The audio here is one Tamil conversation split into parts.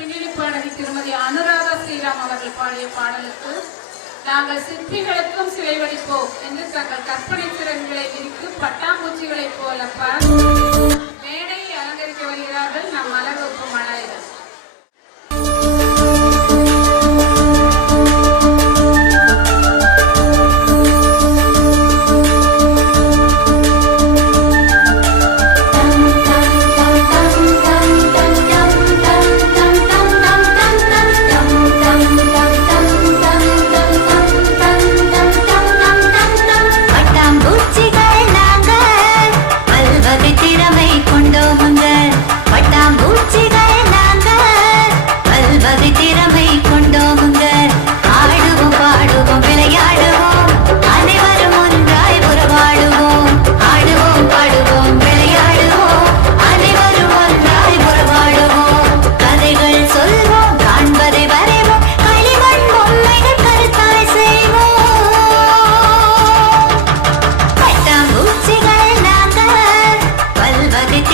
பின்னணி பாடகி திருமதி அனுராதா ஸ்ரீராம் அவர்கள் பாடிய பாடலுக்கு நாங்கள் சிற்பிகளுக்கும் சிலை வடிப்போம் என்று தங்கள் கற்பனை திறன்களை விரித்து பட்டாம்பூச்சிகளைப் போல பறந்து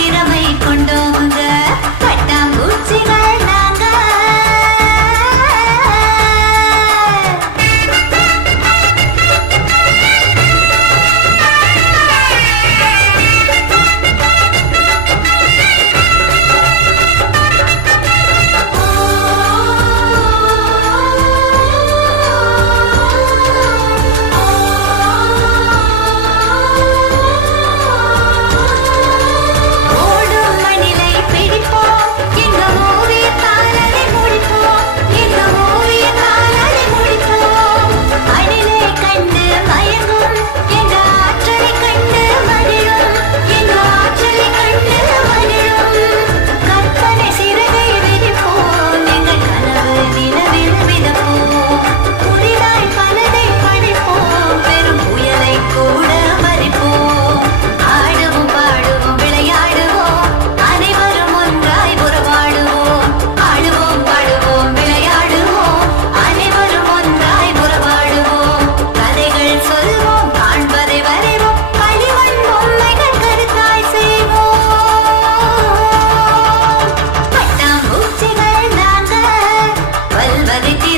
திறமை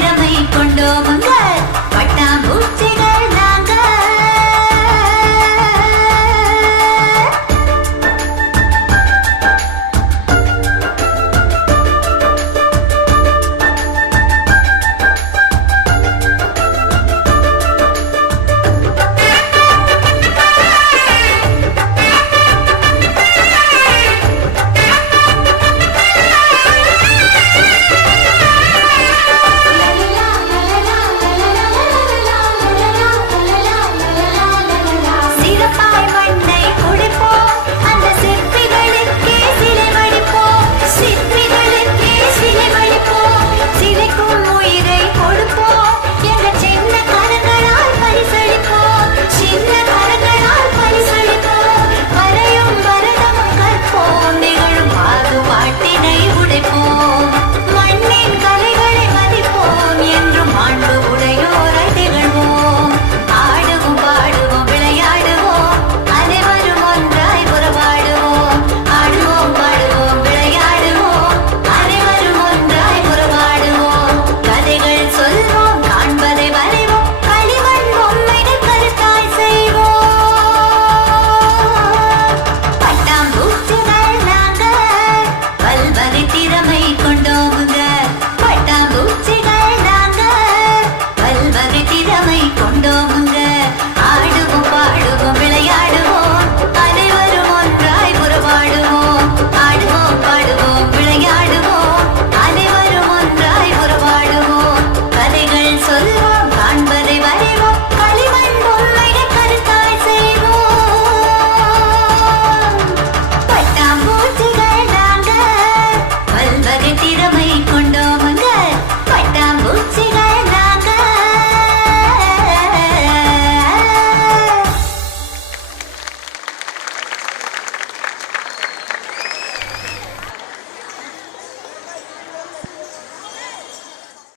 திறமை கொண்டு